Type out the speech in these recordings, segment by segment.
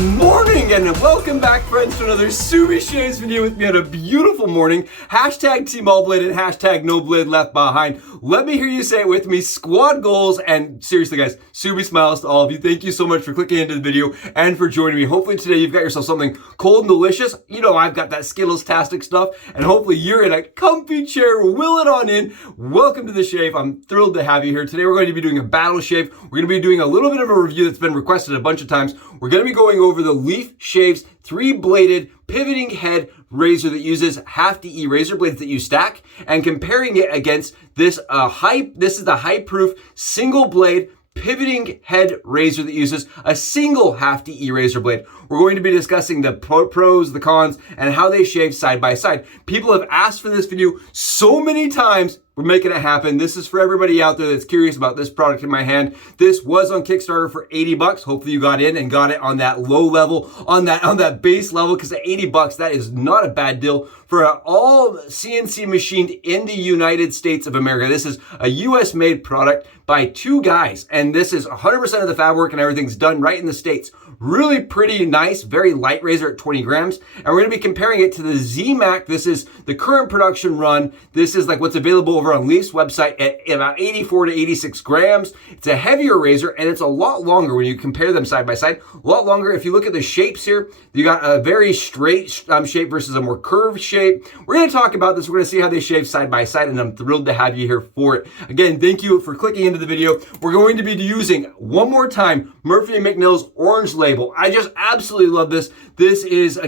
Morning and welcome back, friends, to another Subi Shaves video with me on a beautiful morning. Hashtag Team All Blade and hashtag No Blade Left Behind. Let me hear you say it with me. Squad goals, and seriously guys, Subi smiles to all of you. Thank you so much for clicking into the video and for joining me. Hopefully today you've got yourself something cold and delicious. You know I've got that Skittlestastic stuff, and hopefully you're in a comfy chair. Will it on in. Welcome to the shave. I'm thrilled to have you here. Today we're going to be doing a battle shave. We're going to be doing a little bit of a review that's been requested a bunch of times. We're going to be going over the LEAFSHAVE's 3-bladed pivoting head razor that uses half DE razor blades that you stack, and comparing it against this this is the high-proof single blade pivoting head razor that uses a single half DE razor blade. We're going to be discussing the pros, the cons, and how they shave side by side. People have asked for this video so many times. We're making it happen. This is for everybody out there that's curious about this product in my hand. This was on Kickstarter for 80 bucks. Hopefully you got in and got it on that low level, on that base level, because at 80 bucks, that is not a bad deal for an all CNC machined in the United States of America. This is a US made product by two guys, and this is 100% of the fab work and everything's done right in the States. Really pretty nice, very light razor at 20 grams. And we're gonna be comparing it to the ZMAC. This is the current production run. This is like what's available over on Leaf's website at about 84 to 86 grams. It's a heavier razor and it's a lot longer when you compare them side by side. A lot longer. If you look at the shapes here, you got a very straight shape versus a more curved shape. We're gonna talk about this. We're gonna see how they shave side by side, and I'm thrilled to have you here for it. Again, thank you for clicking into the video. We're going to be using, one more time, Murphy & McNeil's orange label. I just absolutely love this. This is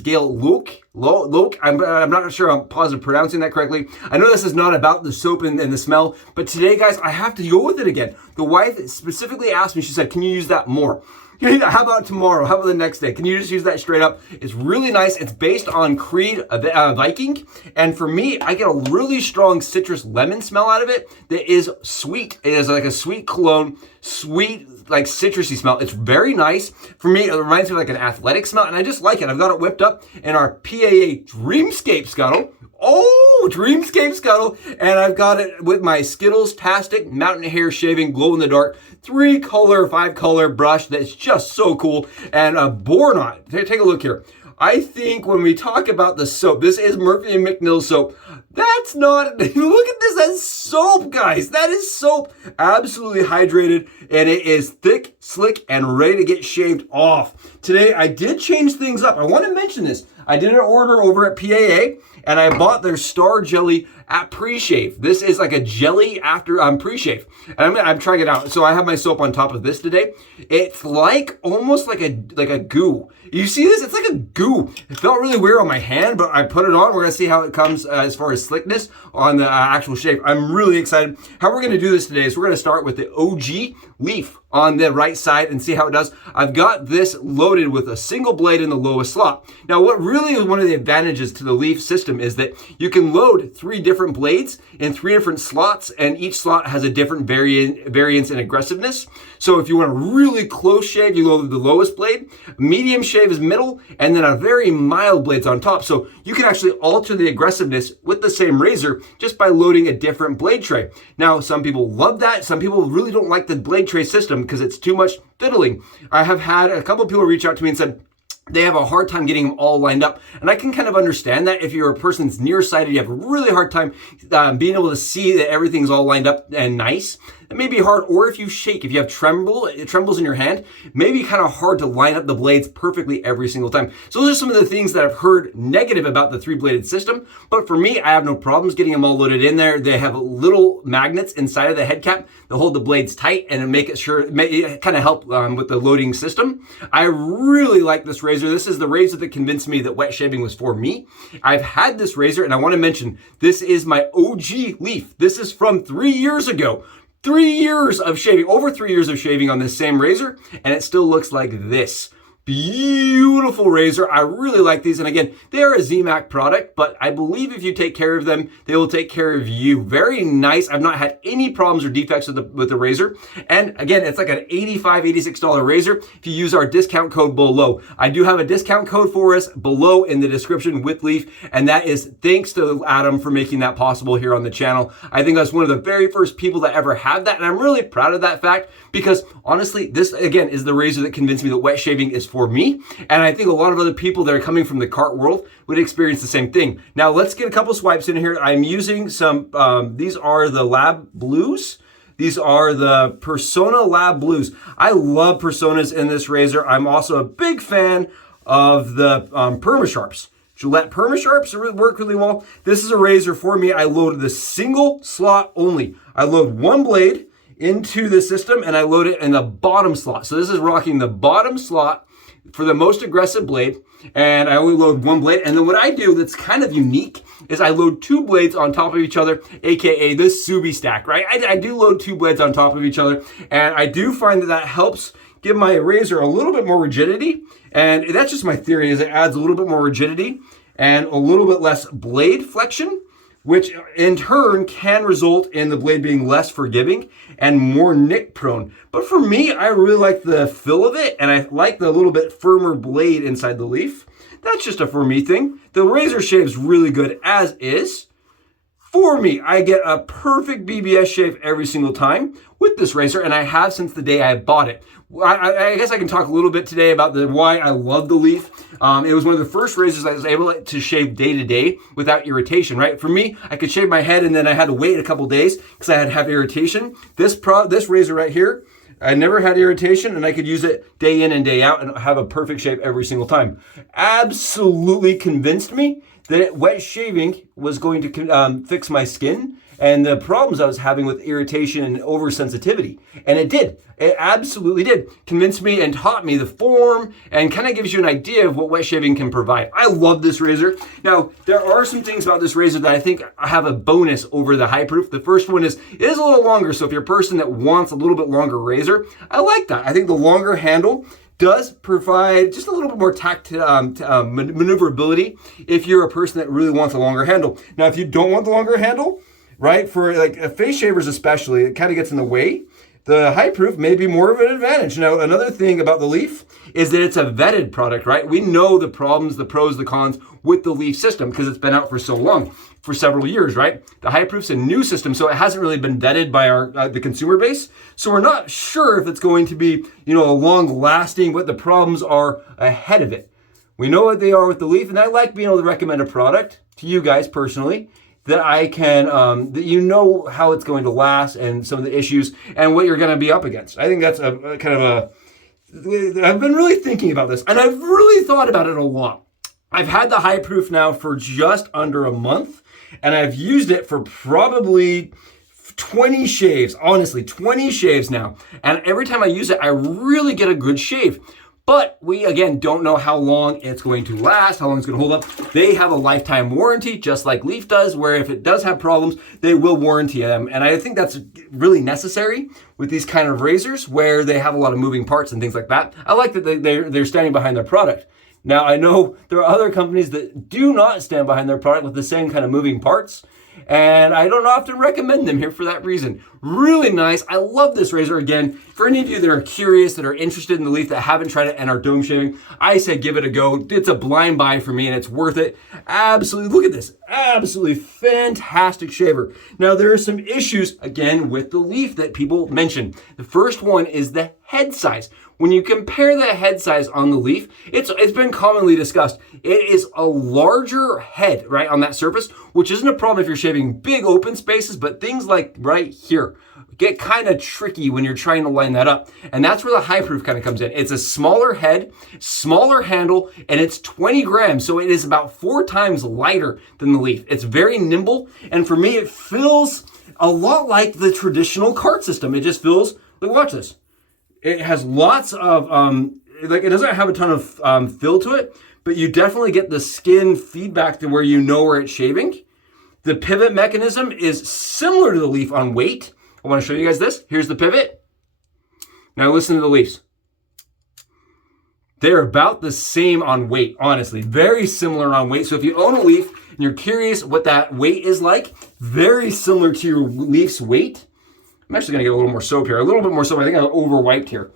Gael Laoch. I'm not sure I'm positive pronouncing that correctly. I know this is not about the soap and the smell, but today, guys, I have to go with it again. The wife specifically asked me, she said, can you use that more? How about tomorrow? How about the next day? Can you just use that straight up? It's really nice. It's based on Creed Viking. And for me, I get a really strong citrus lemon smell out of it that is sweet. It is like a sweet cologne, sweet, like citrusy smell. It's very nice. For me, it reminds me of like an athletic smell, and I just like it. I've got it whipped up in our PAA Dreamscape Scuttle. Oh, Dreamscape Scuttle. And I've got it with my Skittlestastic Mountain Hare Shaving Glow in the Dark 5-color brush that's just so cool. And a bore knot. Take a look here. I think when we talk about the soap, this is Murphy & McNeil soap. That's not, look at this, that's soap, guys. That is soap. Absolutely hydrated, and it is thick, slick, and ready to get shaved off. Today, I did change things up. I want to mention this. I did an order over at PAA, and I bought their Star Jelly at pre-shave. This is like a jelly after pre-shave. And I'm trying it out. So I have my soap on top of this today. It's like almost like a goo. You see this? It's like a goo. It felt really weird on my hand, but I put it on. We're gonna see how it comes as far as slickness on the actual shave. I'm really excited. How we're gonna do this today is we're gonna start with the OG Leaf on the right side and see how it does. I've got this loaded with a single blade in the lowest slot. Now, what really is one of the advantages to the Leaf system is that you can load 3 different blades in 3 different slots, and each slot has a different variance in aggressiveness. So if you want a really close shave, you load the lowest blade, medium shave is middle, and then a very mild blade's on top. So you can actually alter the aggressiveness with the same razor just by loading a different blade tray. Now, some people love that. Some people really don't like the blade tray system because it's too much fiddling. I have had a couple of people reach out to me and said, they have a hard time getting them all lined up. And I can kind of understand that. If you're a person that's nearsighted, you have a really hard time being able to see that everything's all lined up and nice. It may be hard, or if you shake, if you have trembles in your hand, it may be kind of hard to line up the blades perfectly every single time. So those are some of the things that I've heard negative about the 3-bladed system. But for me, I have no problems getting them all loaded in there. They have little magnets inside of the head cap that hold the blades tight and make it sure, it kind of help with the loading system. I really like this razor. This is the razor that convinced me that wet shaving was for me. I've had this razor, and I want to mention, this is my OG Leaf. This is from 3 years ago. 3 years of shaving, over 3 years of shaving on this same razor, and it still looks like this. Beautiful razor. I really like these. And again, they are a ZMAC product, but I believe if you take care of them, they will take care of you. Very nice. I've not had any problems or defects with the razor. And again, it's like an $85, $86 razor if you use our discount code below. I do have a discount code for us below in the description with Leaf, and that is thanks to Adam for making that possible here on the channel. I think that's one of the very first people that ever had that, and I'm really proud of that fact because honestly, this again is the razor that convinced me that wet shaving is for me. And I think a lot of other people that are coming from the cart world would experience the same thing. Now let's get a couple swipes in here. I'm using some, these are the Lab Blues. These are the Personna Lab Blues. I love Personas in this razor. I'm also a big fan of the Perma-Sharps. Gillette Perma-Sharps work really well. This is a razor for me. I loaded the single slot only. I load one blade into the system and I load it in the bottom slot. So this is rocking the bottom slot for the most aggressive blade. And I only load one blade. And then what I do that's kind of unique is I load two blades on top of each other, AKA this Subi stack, right? I do load two blades on top of each other. And I do find that that helps give my razor a little bit more rigidity. And that's just my theory, is it adds a little bit more rigidity and a little bit less blade flexion, which in turn can result in the blade being less forgiving and more nick prone. But for me, I really like the feel of it, and I like the little bit firmer blade inside the leaf. That's just a for me thing. The razor shave's really good as is. For me, I get a perfect BBS shave every single time with this razor, and I have since the day I bought it. I guess I can talk a little bit today about why I love the Leaf. It was one of the first razors I was able to shave day to day without irritation, right? For me, I could shave my head and then I had to wait a couple days because I had to have irritation. This razor right here, I never had irritation, and I could use it day in and day out and have a perfect shave every single time. Absolutely convinced me that wet shaving was going to fix my skin and the problems I was having with irritation and oversensitivity. And it did. It absolutely did. Convinced me and taught me the form and kind of gives you an idea of what wet shaving can provide. I love this razor. Now, there are some things about this razor that I think have a bonus over the high proof. The first one is, it is a little longer. So if you're a person that wants a little bit longer razor, I like that. I think the longer handle does provide just a little bit more maneuverability if you're a person that really wants a longer handle. Now, if you don't want the longer handle, right, for like face shavers especially, it kind of gets in the way. The high proof may be more of an advantage. Now, another thing about the Leaf is that it's a vetted product, right? We know the problems, the pros, the cons with the Leaf system because it's been out for so long, for several years, right? The high proof's a new system, so it hasn't really been vetted by the consumer base. So we're not sure if it's going to be, a long lasting, what the problems are ahead of it. We know what they are with the Leaf, and I like being able to recommend a product to you guys personally that I can, that you know how it's going to last and some of the issues and what you're going to be up against. I think that's a kind of I've been really thinking about this, and I've really thought about it a lot. I've had the high proof now for just under a month, and I've used it for probably 20 shaves, honestly, 20 shaves now. And every time I use it, I really get a good shave. But we, again, don't know how long it's going to last, how long it's going to hold up. They have a lifetime warranty, just like Leaf does, where if it does have problems, they will warranty them. And I think that's really necessary with these kind of razors where they have a lot of moving parts and things like that. I like that they're standing behind their product. Now, I know there are other companies that do not stand behind their product with the same kind of moving parts, and I don't often recommend them here for that reason. Really nice. I love this razor. Again, for any of you that are curious, that are interested in the Leaf, that haven't tried it and are dome shaving, I say give it a go. It's a blind buy for me, and it's worth it. Absolutely. Look at this. Absolutely fantastic shaver. Now, there are some issues, again, with the Leaf that people mention. The first one is the head size. When you compare the head size on the Leaf, it's been commonly discussed. It is a larger head, right, on that surface, which isn't a problem if you're shaving big open spaces, but things like right here get kind of tricky when you're trying to line that up. And that's where the high proof kind of comes in. It's a smaller head, smaller handle, and it's 20 grams. So it is about 4 times lighter than the Leaf. It's very nimble. And for me, it feels a lot like the traditional cart system. It just feels, like, watch this. It has lots of, it doesn't have a ton of fill to it, but you definitely get the skin feedback to where you know where it's shaving. The pivot mechanism is similar to the Leaf on weight. I want to show you guys this. Here's the pivot. Now listen to the Leafs. They're about the same on weight, honestly. Very similar on weight. So if you own a Leaf and you're curious what that weight is like, very similar to your Leaf's weight. I'm actually going to get a little more soap here. A little bit more soap. I think I over-wiped here.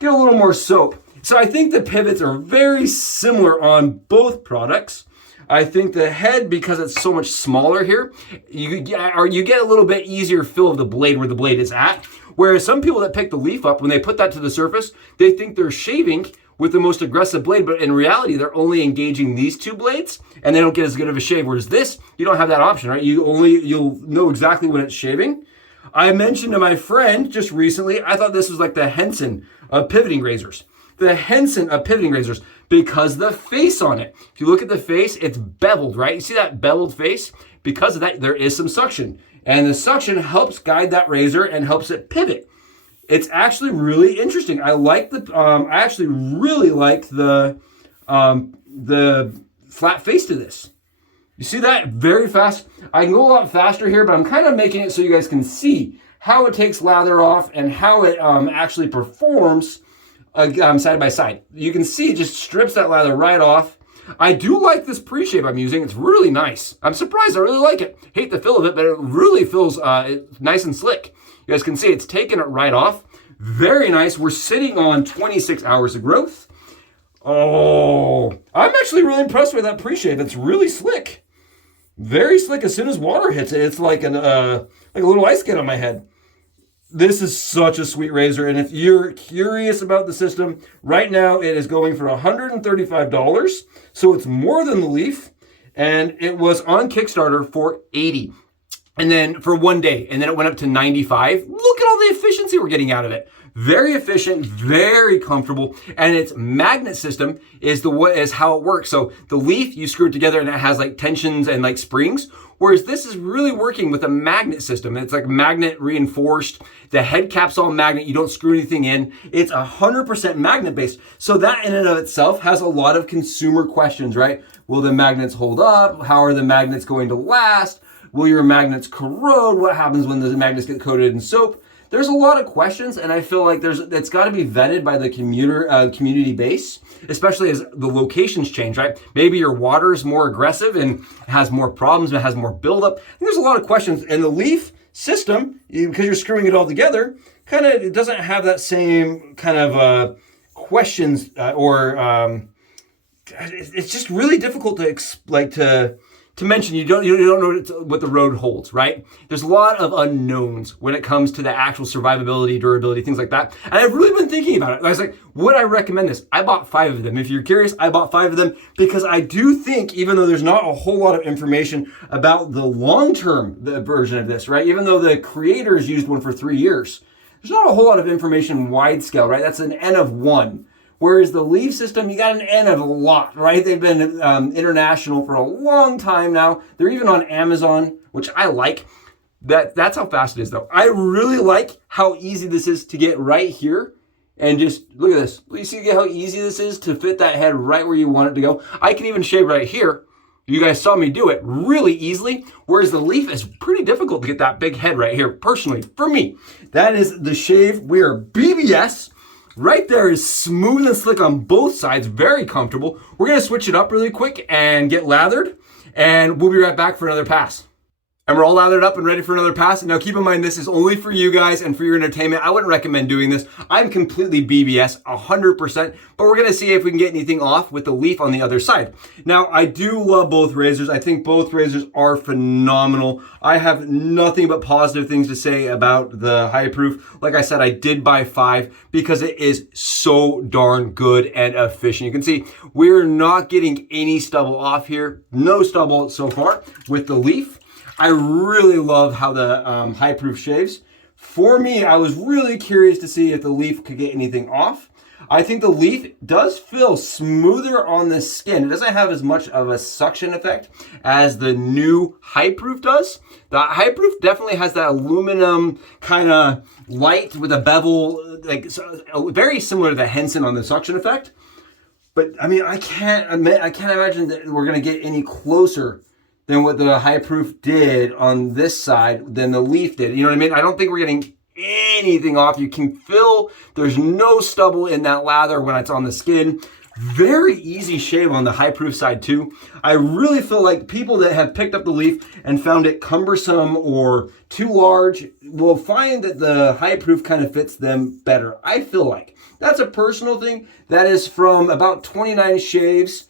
Get a little more soap. So I think the pivots are very similar on both products. I think the head, because it's so much smaller here, you get a little bit easier feel of the blade where the blade is at. Whereas some people that pick the leaf up, when they put that to the surface, they think they're shaving with the most aggressive blade, but in reality, they're only engaging these two blades and they don't get as good of a shave. Whereas this, you don't have that option, right? You'll know exactly when it's shaving. I mentioned to my friend just recently, I thought this was like the Henson of pivoting razors. The Henson of pivoting razors, because the face on it. If you look at the face, it's beveled, right? You see that beveled face? Because of that, there is some suction. And the suction helps guide that razor and helps it pivot. It's actually really interesting. I actually really like the flat face to this. You see that? Very fast. I can go a lot faster here, but I'm kind of making it so you guys can see how it takes lather off and how it actually performs side by side. You can see it just strips that lather right off. I do like this pre-shave I'm using. It's really nice. I'm surprised. I really like it. Hate the feel of it, but it really feels nice and slick. You guys can see it's taking it right off. Very nice. We're sitting on 26 hours of growth. Oh, I'm actually really impressed with that pre-shave. It's really slick. Very slick. As soon as water hits it, it's like a little ice skate on my head. This is such a sweet razor, and if you're curious about the system, right now it is going for $135, so it's more than the Leaf, and it was on Kickstarter for $80, and then for 1 day, and then it went up to $95. Look at all the efficiency we're getting out of it. Very efficient, very comfortable, and its magnet system is how it works. So the Leaf, you screw it together and it has like tensions and like springs, whereas this is really working with a magnet system. It's like magnet reinforced. The head cap's all magnet. You don't screw anything in. It's 100% magnet based. So that in and of itself has a lot of consumer questions, right? Will the magnets hold up? How are the magnets going to last? Will your magnets corrode? What happens when the magnets get coated in soap? There's a lot of questions, and I feel like it's got to be vetted by the community base, especially as the locations change, right? Maybe your water is more aggressive and has more problems, and it has more buildup. And there's a lot of questions, and the Leaf system, because you're screwing it all together, it doesn't have that same kind of questions it's just really difficult to mention. You don't know what the road holds, right? There's a lot of unknowns when it comes to the actual survivability, durability, things like that. And I've really been thinking about it. I was like, would I recommend this? I bought 5 of them. If you're curious, I bought 5 of them because I do think, even though there's not a whole lot of information about the long-term version of this, right? Even though the creators used one for 3 years, there's not a whole lot of information wide scale, right? That's an N of 1. Whereas the Leaf system, you got an N of a lot, right? They've been international for a long time now. They're even on Amazon, which I like. That's how fast it is, though. I really like how easy this is to get right here. And just look at this. You see how easy this is to fit that head right where you want it to go? I can even shave right here. You guys saw me do it really easily, whereas the Leaf is pretty difficult to get that big head right here, personally, for me. That is the shave. We are BBS. Right there is smooth and slick on both sides, very comfortable. We're gonna switch it up really quick and get lathered, and we'll be right back for another pass. And we're all lathered up and ready for another pass. Now keep in mind, this is only for you guys and for your entertainment. I wouldn't recommend doing this. I'm completely BBS, 100%, but we're gonna see if we can get anything off with the Leaf on the other side. Now, I do love both razors. I think both razors are phenomenal. I have nothing but positive things to say about the High Proof. Like I said, I did buy 5 because it is so darn good and efficient. You can see we're not getting any stubble off here. No stubble so far with the Leaf. I really love how the High Proof shaves. For me, I was really curious to see if the Leaf could get anything off. I think the Leaf does feel smoother on the skin. It doesn't have as much of a suction effect as the new High Proof does. The High Proof definitely has that aluminum kind of light with a bevel, very similar to the Henson on the suction effect. But I mean, I can't imagine that we're gonna get any closer than what the High Proof did on this side than the Leaf did. You know what I mean? I don't think we're getting anything off. You can feel there's no stubble in that lather when it's on the skin. Very easy shave on the High Proof side too. I really feel like people that have picked up the Leaf and found it cumbersome or too large will find that the High Proof kind of fits them better. I feel like. That's a personal thing. That is from about 29 shaves.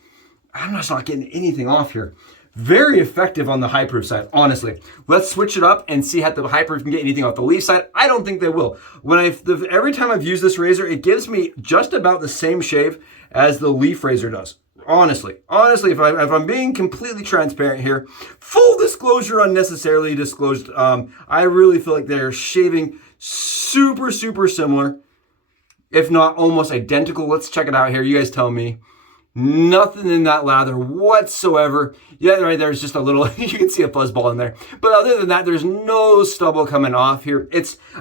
I'm just not getting anything off here. very effective on the high proof side, honestly. Let's switch it up and see how the high proof can get anything off the leaf side. I don't think they will. Every time I've used this razor, it gives me just about the same shave as the leaf razor does. Honestly, if I'm being completely transparent here, full disclosure, unnecessarily disclosed, I really feel like they're shaving super similar, if not almost identical. Let's check it out here. You guys tell me. Nothing in that lather whatsoever. Yeah, right there's just a little, you can see a fuzz ball in there. But other than that, there's no stubble coming off here.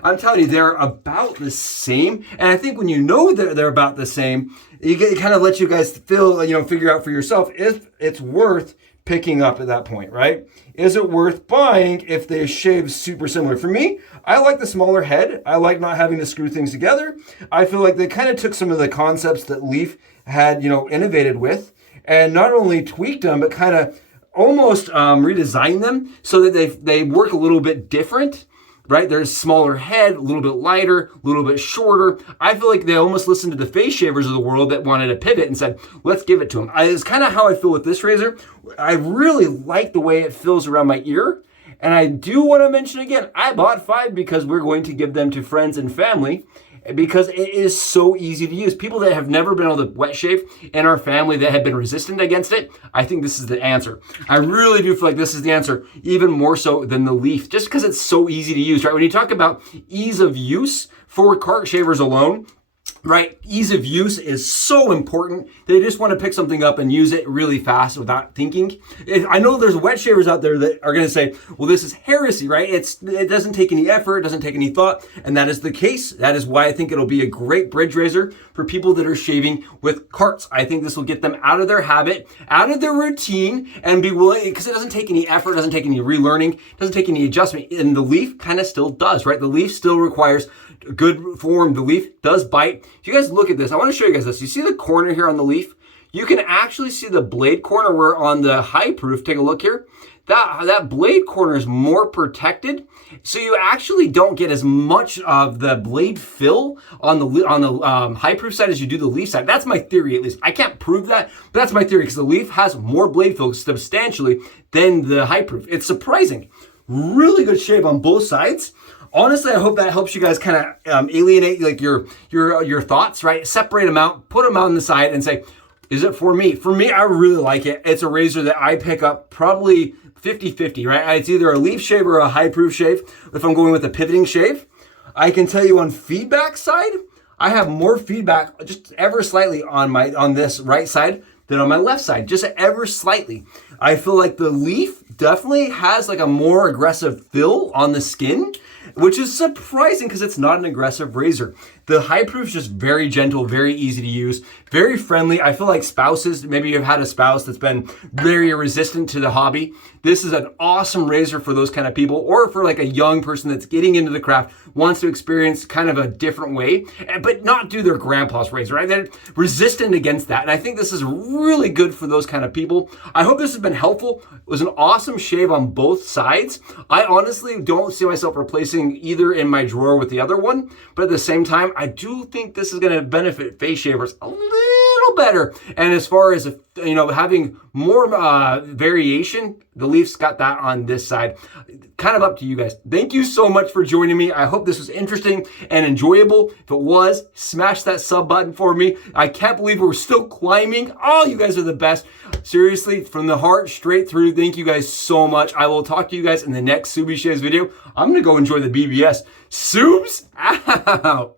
I'm telling you, they're about the same. And I think when you know that they're about the same, it kind of lets you guys figure out for yourself if it's worth picking up at that point, right? Is it worth buying if they shave super similar? For me, I like the smaller head. I like not having to screw things together. I feel like they kind of took some of the concepts that Leaf had, innovated with, and not only tweaked them, but kind of almost redesigned them so that they work a little bit different, right? There's smaller head, a little bit lighter, a little bit shorter. I feel like they almost listened to the face shavers of the world that wanted to pivot and said, let's give it to them. It's kind of how I feel with this razor. I really like the way it feels around my ear. And I do want to mention again, I bought 5 because we're going to give them to friends and family, because it is so easy to use. People that have never been able to wet shave in our family that have been resistant against it, I think this is the answer. I really do feel like this is the answer, even more so than the Leaf, just because it's so easy to use, right? When you talk about ease of use for cart shavers alone, right? Ease of use is so important. They just want to pick something up and use it really fast without thinking. I know there's wet shavers out there that are going to say, well, this is heresy, right? It doesn't take any effort, it doesn't take any thought. And that is the case. That is why I think it'll be a great bridge razor for people that are shaving with carts. I think this will get them out of their habit, out of their routine, and be willing, because it doesn't take any effort, it doesn't take any relearning, it doesn't take any adjustment. And the Leaf kind of still does, right? The Leaf still requires good form. The Leaf does bite. If you guys look at this, I want to show you guys this. You see the corner here on the Leaf? You can actually see the blade corner where on the high proof, take a look here. That blade corner is more protected, so you actually don't get as much of the blade fill on the high proof side as you do the Leaf side. That's my theory, at least. I can't prove that, but that's my theory, because the Leaf has more blade fill substantially than the high proof. It's surprising. Really good shave on both sides. Honestly, I hope that helps you guys kind of alienate like your thoughts, right? Separate them out, put them on the side, and say, is it for me? For me, I really like it. It's a razor that I pick up probably 50-50, right? It's either a Leaf shave or a high proof shave if I'm going with a pivoting shave. I can tell you on feedback side, I have more feedback just ever slightly on this right side than on my left side, just ever slightly. I feel like the Leaf definitely has like a more aggressive fill on the skin, which is surprising because it's not an aggressive razor. The high proof is just very gentle, very easy to use, very friendly. I feel like spouses, maybe you've had a spouse that's been very resistant to the hobby. This is an awesome razor for those kind of people, or for like a young person that's getting into the craft, wants to experience kind of a different way, but not do their grandpa's razor, right? They're resistant against that. And I think this is really good for those kind of people. I hope this has been helpful. It was an awesome shave on both sides. I honestly don't see myself replacing either in my drawer with the other one, but at the same time, I do think this is going to benefit face shavers a little better. And as far as, having more variation, the Leaf's got that on this side. Kind of up to you guys. Thank you so much for joining me. I hope this was interesting and enjoyable. If it was, smash that sub button for me. I can't believe we're still climbing. Oh, you guys are the best. Seriously, from the heart, straight through. Thank you guys so much. I will talk to you guys in the next Subi Shaves video. I'm going to go enjoy the BBS. Subs out.